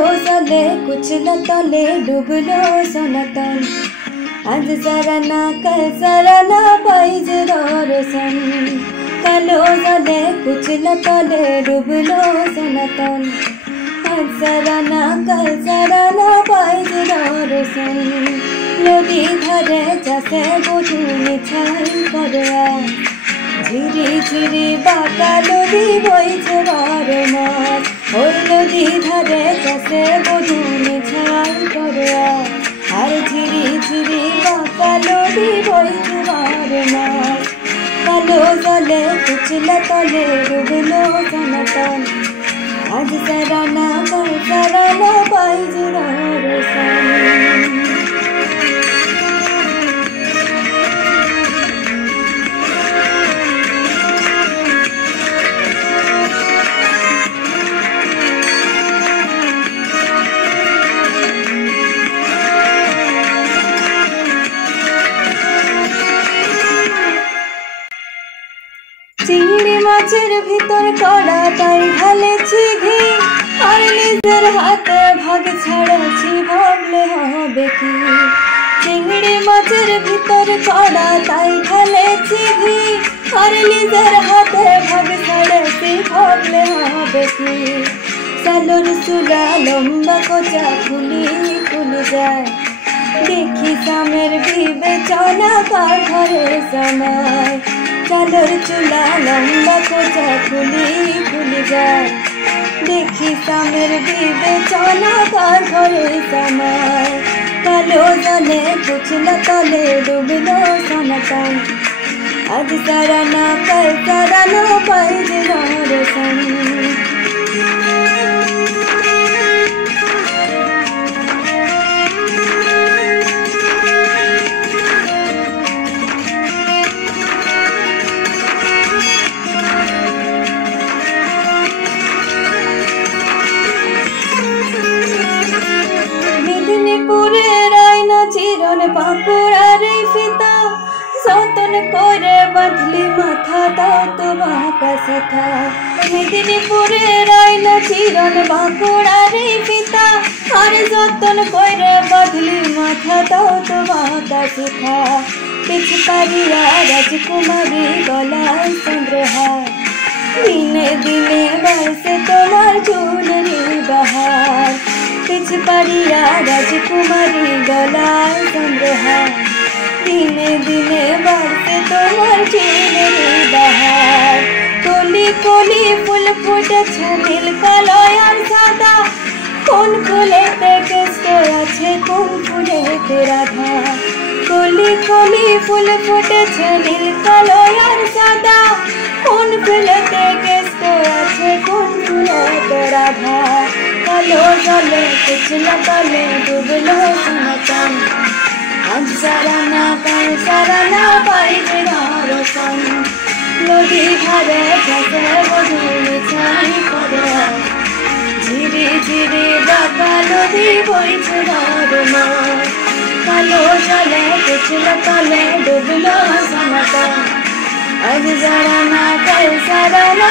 कालो जले कुचला तले डुबलो सनातन आज सराना कल सराना पाइज रोशन कालो जले कुचला तले डुबलो सनातन आज सराना कल सराना पाइज रोशन नदी धारे चासे बुझुनी छाई करे झिरी झिरी बाटा नदी বইছে বারো মাস ওই নদী ধারে চাষে বধুনি ছাই করে আর ঝিরি ঝিরি বাটা নদী বইছে বারো মাস কালো জলে কুচলা তলে ডুবলো সনাতন আজ সারানা কাল সারানা পাইছে রোশন চিংড়ি মাছের ভিতর কড়া তাই ঢালেছি ঘি আর নিজের হাতে ভাগ ছাড়াছি ভাবলে হবে কি চিংড়ি মাছের ভিতর কড়া তাই ঢালেছি ঘি আর নিজের হাতে ভাগ ছাড়াছি ভাবলে হবে কি সালোর চুলা লম্বা কোচা খুলি খুলে যায় দেখি সামের বিবেচনা কার ঘরে সময় চালোর চুলা লম্বা কোচা খুলি খুলে যায় দেখি সামের বিবেচনা কার ঘরে সময় কালো জলে কুচলা তলে ডুবলো সনাতন আজ সারানা কাল সারানা পাইজ রোশন মেদিনীপুরের আয়না চিরন বাঁকুড়ার ফিতা যতন করে বাঁধলি মাথা তাও তো বাঁকা সেথা মেদিনীপুরের আয়না চিরন বাঁকুড়ার ফিতা আর যতন করে বাঁধলি মাথা তাও তো বাঁকা সেথা পিছপাড়িয়া রাজকুমারী গলায় চন্দ্রহার দিনে দিনে বর্ষে তোমার চুলেরি বাহার পিছপাড়িয়া রাজকুমারী গলায় চন্দ্রহার দিনে দিনে বর্ষে তোমার চুলেরি বাহার কলি কলি ফুল ফুটেছে নীল কালো আর সাদা কোন ফুলেতে কেষ্ট আছে কোন ফুলেতে রাধা কলি কলি ফুল ফুটেছে নীল কালো আর সাদা কোন ফুলেতে কেষ্ট আছে কোন ফুলেতে রাধা কালো জলে কুচলা তলে ডুবলো সনাতন আজ সারানা কাল সারানা পাইছে রোশন নদী ধারে চাষে বধুনি ছাই করে ঝিরি ঝিরি বাঁকা নদী বইছে বারো মাস কালো জলে কুচলা তলে ডুবলো সনাতন আজ সারানা কাল সারানা